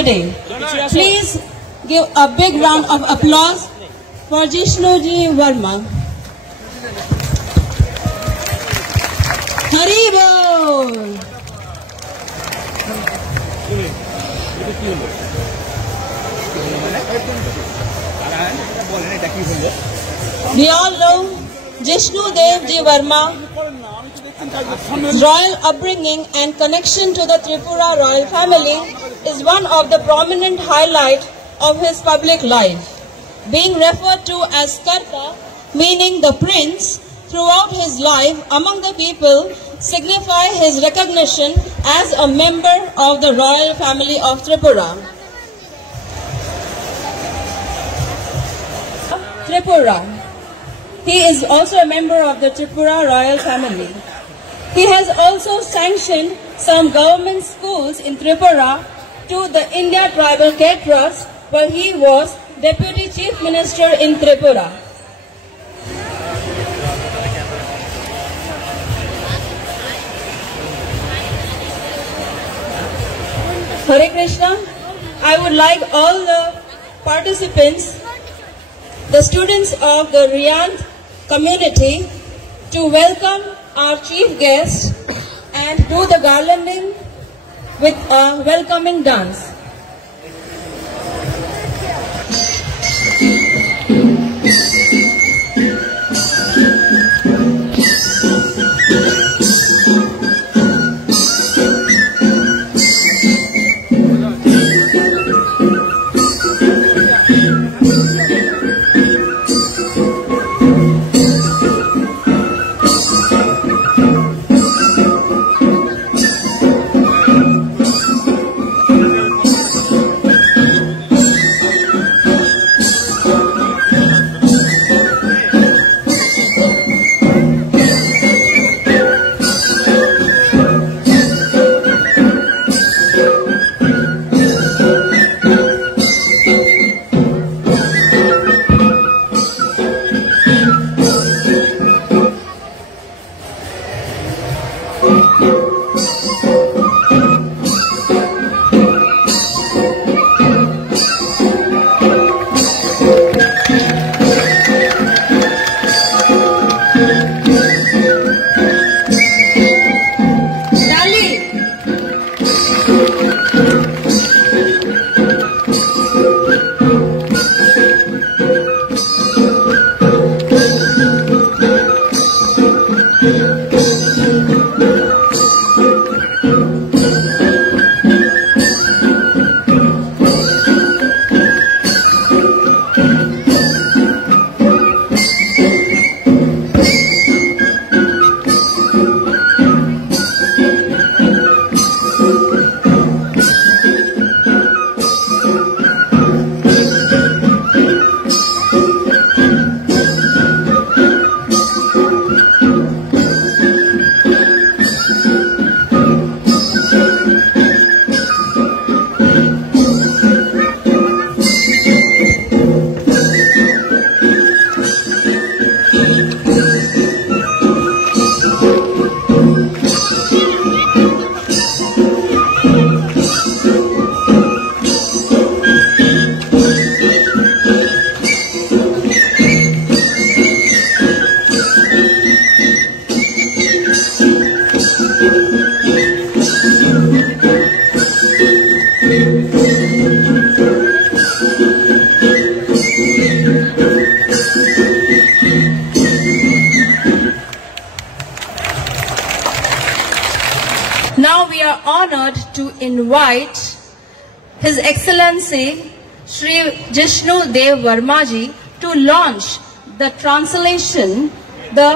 today. Please give a big round of applause for Jishnuji Verma. Hari Bol! We all know Jishnu Devji Verma's royal upbringing and connection to the Tripura royal family is one of the prominent highlights of his public life. Being referred to as Karta, meaning the prince, throughout his life among the people signify his recognition as a member of the royal family of Tripura. He is also a member of the Tripura royal family. He has also sanctioned some government schools in Tripura to the India Tribal Care Trust, where he was Deputy Chief Minister in Tripura. Hare Krishna. I would like all the participants, the students of the Riyadh community, to welcome our chief guest and do the garlanding with a welcoming dance. Now we are honored to invite His Excellency Shri Jishnu Dev Verma ji to launch the translation, the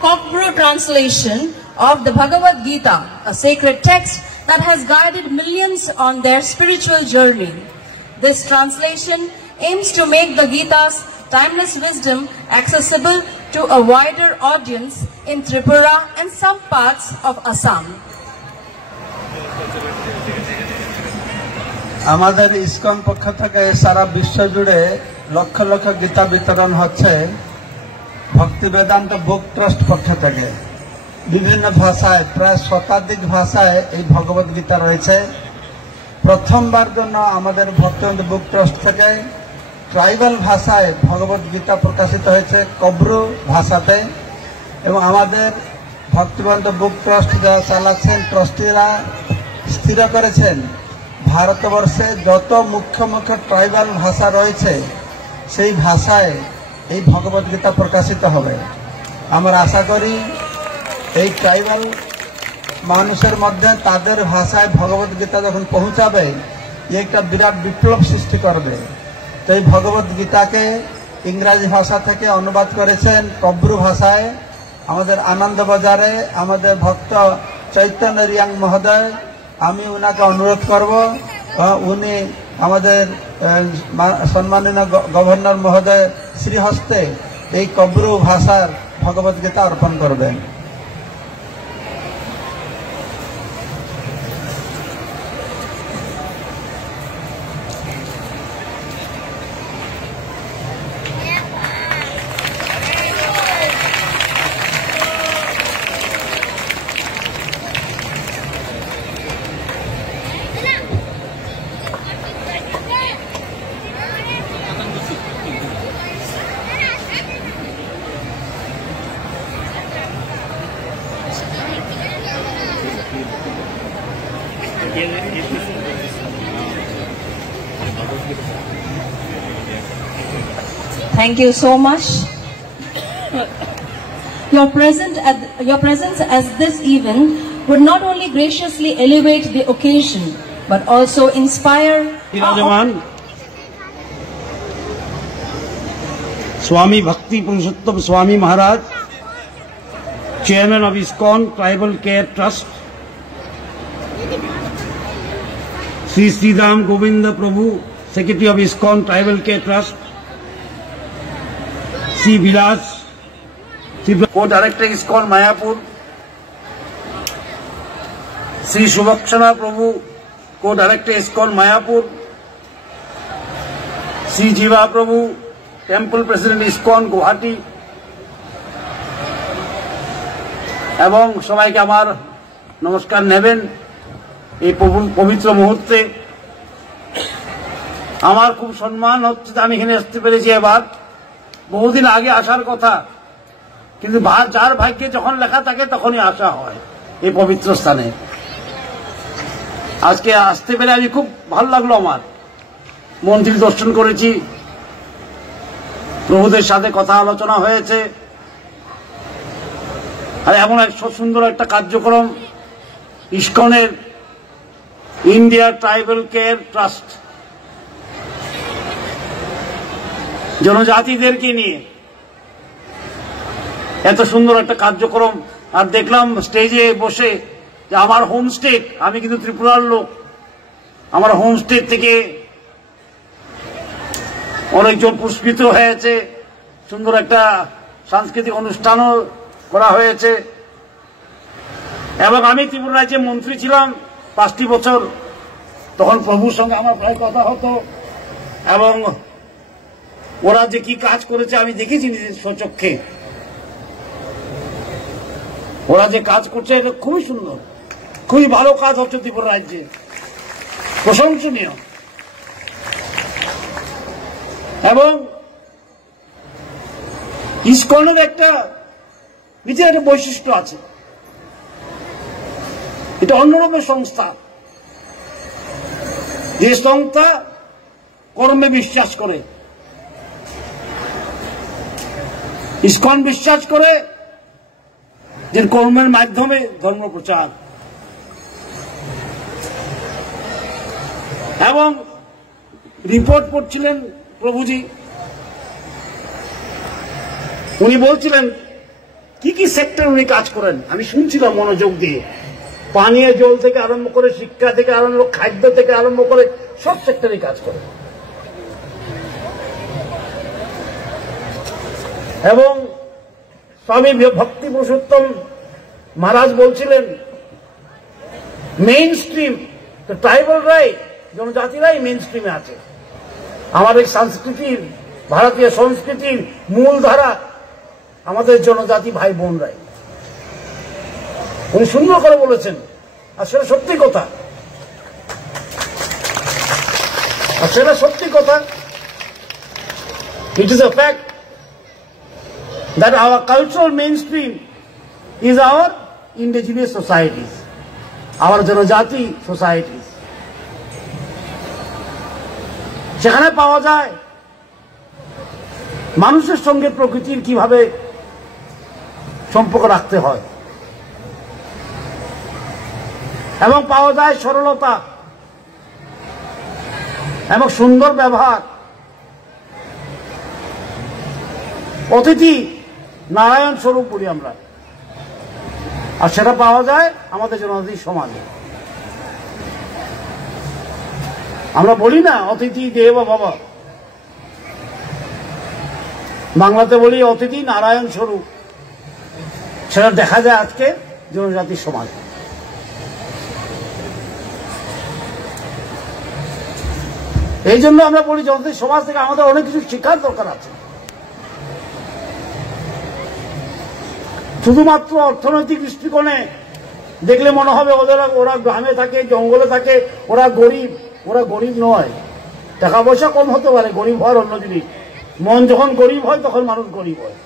Cockbrew translation of the Bhagavad Gita, a sacred text that has guided millions on their spiritual journey. This translation aims to make the Gita's timeless wisdom accessible to a wider audience in Tripura and some parts of Assam. আমাদের ISKCON পক্ষ থেকে সারা বিশ্ব জুড়ে লক্ষ লক্ষ গীতা বিতরণ হচ্ছে ভক্তি বেদান্ত বুক trust পক্ষ থেকে বিভিন্ন ভাষায় প্রায় শতাধিক ভাষায় এই ভগবত গীতা রয়েছে প্রথমবার জন্য আমাদের ভক্তিবন্ধু বুক ট্রাস্ট থেকে ট্রাইবাল ভাষায় ভগবত গীতা প্রকাশিত হয়েছে, কব্রু ভাষাতে। এবং আমাদের ভক্তিবন্ধু বুক ট্রাস্ট যারা চালাচ্ছেন, ট্রাস্টিরা স্থির করেছেন ভারতবর্ষে যত মুখ্য মুখ্য ট্রাইবাল ভাষা রয়েছে সেই ভাষায় এই ভগবত গীতা প্রকাশিত হবে। আমরা আশা করি এই ট্রাইবাল মানুষের মধ্যে তাদের ভাষায় ভগবত গীতা যখন পৌঁছাবে একটা বিরাট বিপ্লব সৃষ্টি করবে। তো এই ভগবত গীতাকে ইংরাজি ভাষা থেকে অনুবাদ করেছেন কব্রু ভাষায় আমাদের আনন্দবাজারে আমাদের ভক্ত চৈতন্য রিয়াং মহোদয়। আমি উনাকে অনুরোধ করব, উনি আমাদের সম্মানীয় গভর্নর মহোদয় শ্রীহস্তে এই কব্রু ভাষার ভগবত গীতা অর্পণ করবেন। Thank you so much. Your presence at this event would not only graciously elevate the occasion, but also inspire. Swami Bhakti Purushottam Swami Maharaj, Chairman of ISKCON Tribal Care Trust, Sri Sridham Govinda Prabhu, Secretary of ISKCON Tribal Care Trust, Sri Vilas, Co-Director ISKCON Mayapur, Sri Shubhakshana Prabhu, Co-Director ISKCON Mayapur, Sri Jiva Prabhu, Temple President ISKCON Guwahati, এবং সবাইকে আমার নমস্কার নেবেন। এই পবিত্র মুহূর্তে আমার খুব সম্মান হচ্ছে যে আমি এখানে আসতে পেরেছি। এবার বহুদিন আগে আসার কথা, কিন্তু যার ভাগ্যে যখন লেখা থাকে তখনই আসা হয় এই পবিত্র স্থানে। আজকে আসতে পেরে আমি খুব ভালো লাগলো। আমার মন্দির দর্শন করেছি, প্রভুদের সাথে কথা আলোচনা হয়েছে, আর এমন এক সুন্দর একটা কার্যক্রম ইসকনের ইন্ডিয়া ট্রাইবাল কেয়ার ট্রাস্ট জনজাতিদেরকে নিয়ে এত সুন্দর একটা কার্যক্রম। আর দেখলাম স্টেজে বসে যে আমার হোমস্টে, আমি কিন্তু ত্রিপুরার লোক, আমার হোমস্টে থেকে অনেকজন পুরস্কৃত হয়েছে, সুন্দর একটা সাংস্কৃতিক অনুষ্ঠানও করা হয়েছে। এবং আমি ত্রিপুরা রাজ্যে মন্ত্রী ছিলাম 5টি বছর, তখন প্রভুর সঙ্গে আমার প্রায় কথা হতো, এবং ওরা যে কি কাজ করেছে আমি দেখেছি নিজের স্বচক্ষে। ওরা যে কাজ করছে এটা খুবই সুন্দর, খুবই ভালো কাজ হচ্ছে ত্রিপুরা রাজ্যে, প্রশংসনীয়। এবং ইসকনের একটা নিজের একটা বৈশিষ্ট্য আছে, এটা অন্যরকম সংস্থা, যে সংস্থা কর্মে বিশ্বাস করে। ইসকন বিশ্বাস করে যে কর্মের মাধ্যমে ধর্ম প্রচার। এবং রিপোর্ট পড়ছিলেন প্রভুজি, উনি বলছিলেন কি কি সেক্টর উনি কাজ করেন, আমি শুনছিলাম মনোযোগ দিয়ে। পানীয় জল থেকে আরম্ভ করে, শিক্ষা থেকে আরম্ভ, খাদ্য থেকে আরম্ভ করে সব সেক্টরে কাজ করে। এবং স্বামী ভক্তি পুরুষোত্তম মহারাজ বলছিলেন মেইন স্ট্রিম, ট্রাইবালরাই, জনজাতিরাই মেইন স্ট্রিমে আছে। আমাদের সংস্কৃতির, ভারতীয় সংস্কৃতির মূল ধারা আমাদের জনজাতি ভাই বোনরাই। উনি সুন্দর করে বলেছেন, আর সেটা সত্যি কথা। আর সেটা সত্যি কথা। It is a fact that our cultural mainstream is our indigenous societies, our Janajati societies. সেখানে পাওয়া যায় মানুষের সঙ্গে প্রকৃতির কিভাবে সম্পর্ক রাখতে হয়, এবং পাওয়া যায় সরলতা এবং সুন্দর ব্যবহার। অতিথি নারায়ণ স্বরূপ বলি আমরা, আর সেটা পাওয়া যায় আমাদের জনজাতি সমাজে। আমরা বলি না অতিথি দেব ভব, বাংলাতে বলি অতিথি নারায়ণ স্বরূপ। সেটা দেখা যায় আজকে জনজাতি সমাজে। এই জন্য আমরা বলি জনজাতি সমাজ থেকে আমাদের অনেক কিছু শেখার দরকার আছে। শুধুমাত্র অর্থনৈতিক দৃষ্টিকোণে দেখলে মনে হবে ওরা গ্রামে থাকে, জঙ্গলে থাকে, ওরা গরিব। ওরা গরিব নয়, টাকা পয়সা কম হতে পারে, গরিব হওয়ার অন্য জিনিস। মন যখন গরিব হয় তখন মানুষ গরিব হয়।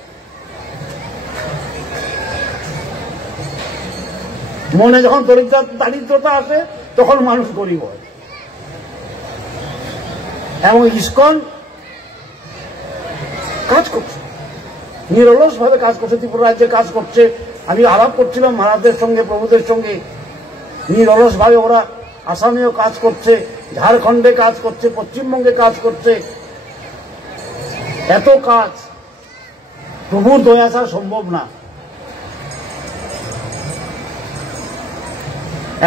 মনে যখন দারিদ্রতা আসে তখন মানুষ গরিব হয়। এবং ইসকন কাজ করছে, নিরলস ভাবে কাজ করছে, ত্রিপুরা রাজ্যে কাজ করছে। আমি আলাপ করছিলাম মহারাজদের সঙ্গে, প্রভুদের সঙ্গে। নিরলস ভাবে ওরা আসামেও কাজ করছে, ঝাড়খণ্ডে কাজ করছে, পশ্চিমবঙ্গে কাজ করছে। এত কাজ প্রভুর দয়া ছাড়া সম্ভব না।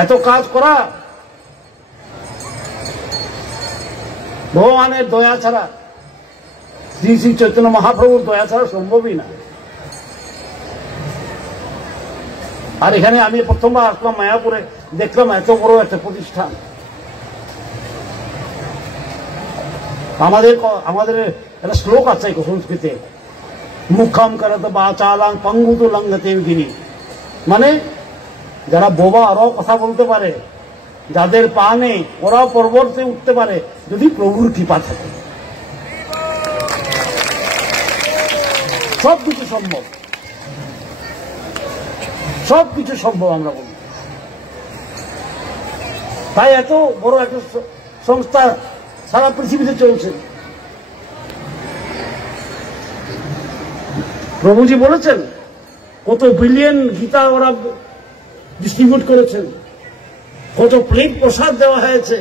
এত কাজ করা ভগবানের দয়া ছাড়া, শ্রী শ্রী চৈতন্য মহাপ্রভুর দয়া ছাড়া সম্ভবই না। আর এখানে আমি প্রথমবার আসলাম মায়াপুরে, দেখলাম এত বড় একটা প্রতিষ্ঠান। আমাদের একটা শ্লোক আছে সংস্কৃতে, মুখম করত বাচালাং পঙ্গুতু লঙ্ঘতে গিরি, মানে যারা বোবা ওরাও কথা বলতে পারে, যাদের পা নেই ওরাও পর্বতে উঠতে পারে যদি প্রভুর কৃপা থাকে। সবকিছু সম্ভব, সবকিছু সম্ভব আমরা বলি। তাই এত বড় একটা সংস্থা সারা পৃথিবীতে চলছে। প্রভুজি বলেছেন কত বিলিয়ন গীতা ওরা ডিস্ট্রিবিউট করেছেন, কত প্লেট প্রসাদ দেওয়া হয়েছে।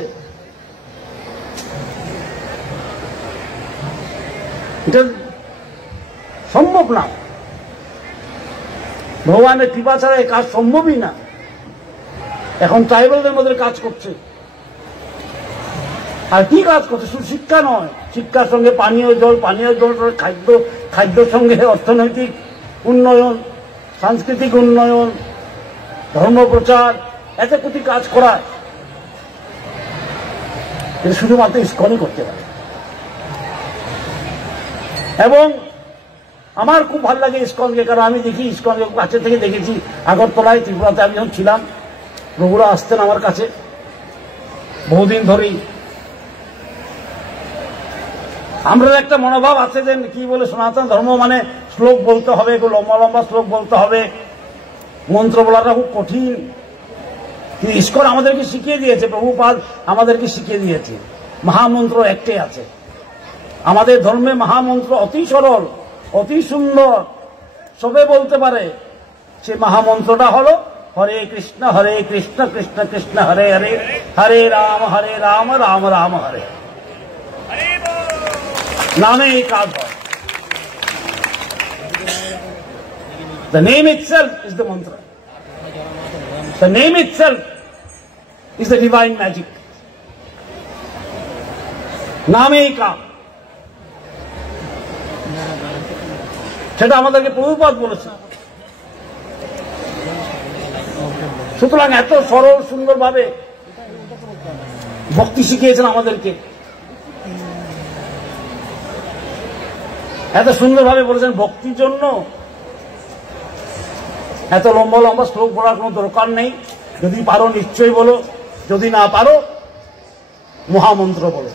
এটা সম্ভব না, ভগবানের কৃপা ছাড়া এই কাজ সম্ভবই না। এখন ট্রাইবালদের মধ্যে কাজ করছে, আর কি কাজ করছে? শুধু শিক্ষা নয়, শিক্ষার সঙ্গে পানীয় জল, পানীয় জল খাদ্য, খাদ্যের সঙ্গে অর্থনৈতিক উন্নয়ন, সাংস্কৃতিক উন্নয়ন, ধর্ম প্রচার, এত কোটি কাজ করায়। এটা শুধুমাত্র ইসকনই করতে পারে। এবং আমার খুব ভালো লাগে ইসকনকে, কারণ আমি দেখি ইসকনকে কাছে থেকে দেখেছি। আগরতলায়, ত্রিপুরাতে আমি যখন ছিলাম, প্রভুরা আসতেন আমার কাছে বহুদিন ধরেই। আমরা একটা মনোভাব আছে যে কি বলে সনাতন ধর্ম মানে শ্লোক বলতে হবে, লম্বা লম্বা শ্লোক বলতে হবে, মন্ত্র বলাটা খুব কঠিন। কিন্তু ইসকন আমাদেরকে শিখিয়ে দিয়েছে, প্রভুপাদ আমাদেরকে শিখিয়ে দিয়েছে। মহামন্ত্র একটাই আছে আমাদের ধর্মে, মহামন্ত্র অতি সরল, অতি সুন্দর, সবে বলতে পারে। সে মহামন্ত্রটা হলো হরে কৃষ্ণ কৃষ্ণ কৃষ্ণ হরে হরে, হরে রাম রাম রাম হরে। নামে এই কাজ হয়। The name itself is the mantra. The name itself is the divine magic. নামে এই কাজ, সেটা আমাদেরকে প্রভুপাদ বলেছে। সুতরাং এত সরল সুন্দরভাবে ভক্তি শিখিয়েছেন আমাদেরকে, এত সুন্দরভাবে বলেছেন ভক্তির জন্য এত লম্বা লম্বা শ্লোক বলার কোনো দরকার নেই। যদি পারো নিশ্চয়ই বলো, যদি না পারো মহামন্ত্র বলো।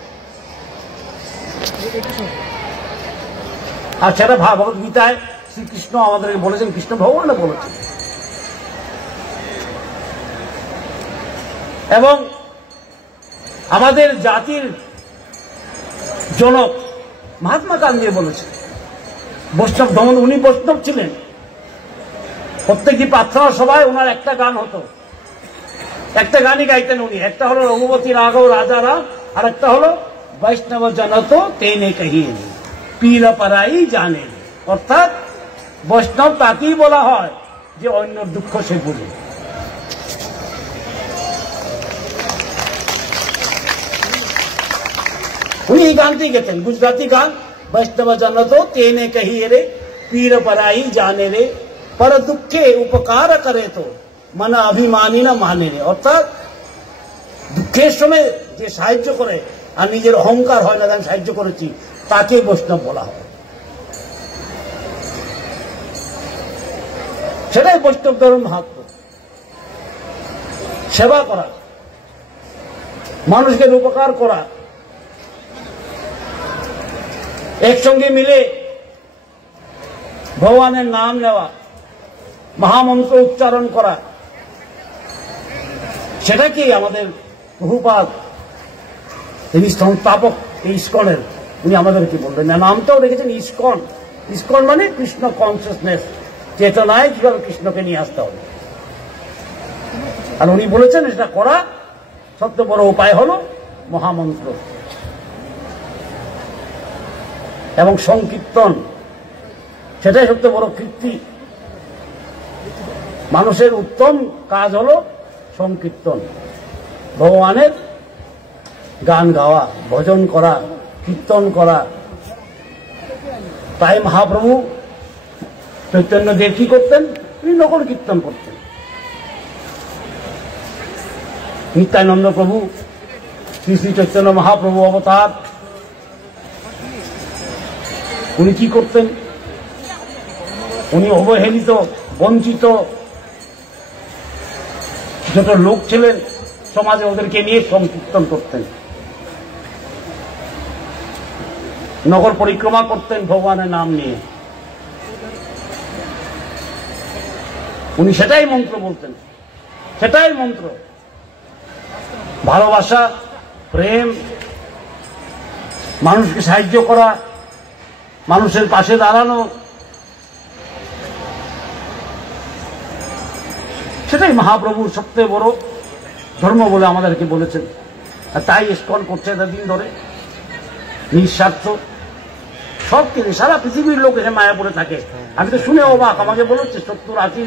আর সেটা ভগবত গীতায় শ্রীকৃষ্ণ আমাদেরকে বলেছেন, কৃষ্ণ ভগবান বলেছেন। এবং আমাদের জাতির জনক মহাত্মা গান্ধী বলেছেন, বৈষ্ণব ধর্ম, উনি বৈষ্ণব ছিলেন। প্রত্যেকটি প্রার্থনা সভায় ওনার একটা গান হতো, একটা গানই গাইতেন উনি। একটা হলো রঘুপতি রাঘব রাজা রাম, আর একটা হলো বৈষ্ণব জনত তেনে কহিয়ে পীর পরাই জানে। অর্থাৎ বৈষ্ণব তাকেই বলা হয় যে অন্য দুঃখ সে বুঝে। উনি এই গানটি গেতেন, গুজরাটি গান, বৈষ্ণব জনত তেনে কহিয়ে রে পীর পরাই জানে রে, পর দুঃখে উপকার করে তো মন অভিমানী না মানে রে। অর্থাৎ দুঃখের সময় যে সাহায্য করে আর নিজের অহংকার হয় না আমি সাহায্য করেছি, তাকে বৈষ্ণব বলা হয়। সেটাই বৈষ্ণব ধর্ম মাহাত্ম্য। সেবা করা, মানুষকে উপকার করা, একসঙ্গে মিলে ভগবানের নাম নেওয়া, মহামন্ত্র উচ্চারণ করা, সেটাকেই আমাদের প্রভুপাদ তিনি সংস্থাপক এই ইস্কনের, উনি আমাদেরকে বললেন। নামটাও রেখেছেন ইস্কন। ইস্কন মানে কৃষ্ণ কনসিয়াসনেস, চেতনায় কিভাবে কৃষ্ণকে নিয়ে আসতে হবে। আর উনি বলেছেন এটা করা সবচেয়ে বড় উপায় হল মহামন্ত্র এবং সংকীর্তন, সেটাই সবচেয়ে বড় কীর্তি। মানুষের উত্তম কাজ হল সংকীর্তন, ভগবানের গান গাওয়া, ভজন করা, কীর্তন করা। তাই মহাপ্রভু চৈতন্যদেব কি করতেন? তিনি নগর কীর্তন করতেন। নিত্যানন্দ প্রভু, শ্রী শ্রী চৈতন্য মহাপ্রভু অবতার, উনি কি করতেন? উনি অবহেলিত, বঞ্চিত যত লোক ছিলেন সমাজে, ওদেরকে নিয়ে সংকীর্তন করতেন, নগর পরিক্রমা করতেন ভগবানের নাম নিয়ে। উনি সেটাই মন্ত্র বলতেন, সেটাই মন্ত্র। ভালোবাসা, প্রেম, মানুষকে সাহায্য করা, মানুষের পাশে দাঁড়ানো, সেটাই মহাপ্রভুর সবচেয়ে বড় ধর্ম বলে আমাদেরকে বলেছেন। আর তাই ইস্কন করছে এতদিন ধরে, নিঃস্বার্থ সব কিছু। সারা পৃথিবীর লোক এসে মায়াপুরে থাকে। আমি তো শুনে অবাক, আমাকে বলেছে 70-80